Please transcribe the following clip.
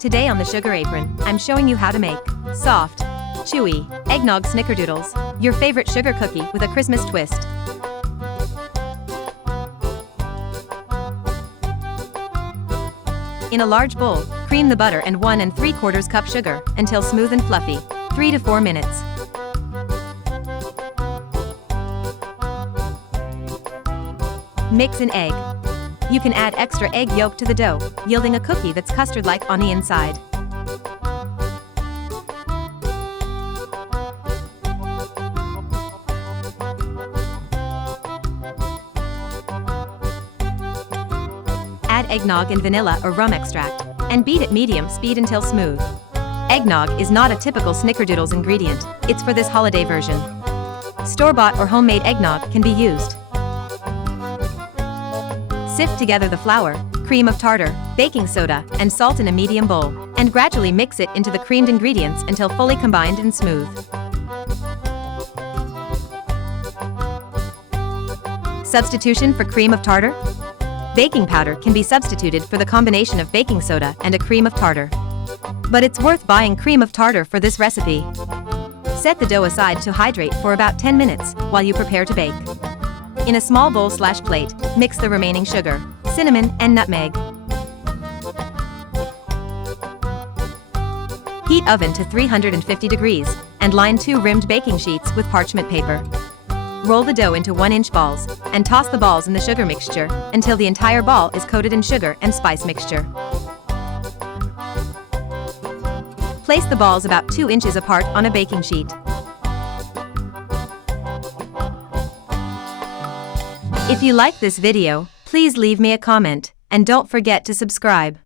Today on the Sugar Apron, I'm showing you how to make soft, chewy, Eggnog Snickerdoodles, your favorite sugar cookie with a Christmas twist. In a large bowl, cream the butter and 1 3/4 cup sugar until smooth and fluffy, 3 to 4 minutes. Mix an egg. You can add extra egg yolk to the dough, yielding a cookie that's custard-like on the inside. Add eggnog and vanilla or rum extract, and beat at medium speed until smooth. Eggnog is not a typical Snickerdoodles ingredient, it's for this holiday version. Store-bought or homemade eggnog can be used. Sift together the flour, cream of tartar, baking soda, and salt in a medium bowl, and gradually mix it into the creamed ingredients until fully combined and smooth. Substitution for cream of tartar? Baking powder can be substituted for the combination of baking soda and a cream of tartar. But it's worth buying cream of tartar for this recipe. Set the dough aside to hydrate for about 10 minutes while you prepare to bake. In a small bowl/plate, mix the remaining sugar, cinnamon, and nutmeg. Heat oven to 350 degrees, and line 2 rimmed baking sheets with parchment paper. Roll the dough into 1-inch balls, and toss the balls in the sugar mixture until the entire ball is coated in sugar and spice mixture. Place the balls about 2 inches apart on a baking sheet. If you like this video, please leave me a comment, and don't forget to subscribe.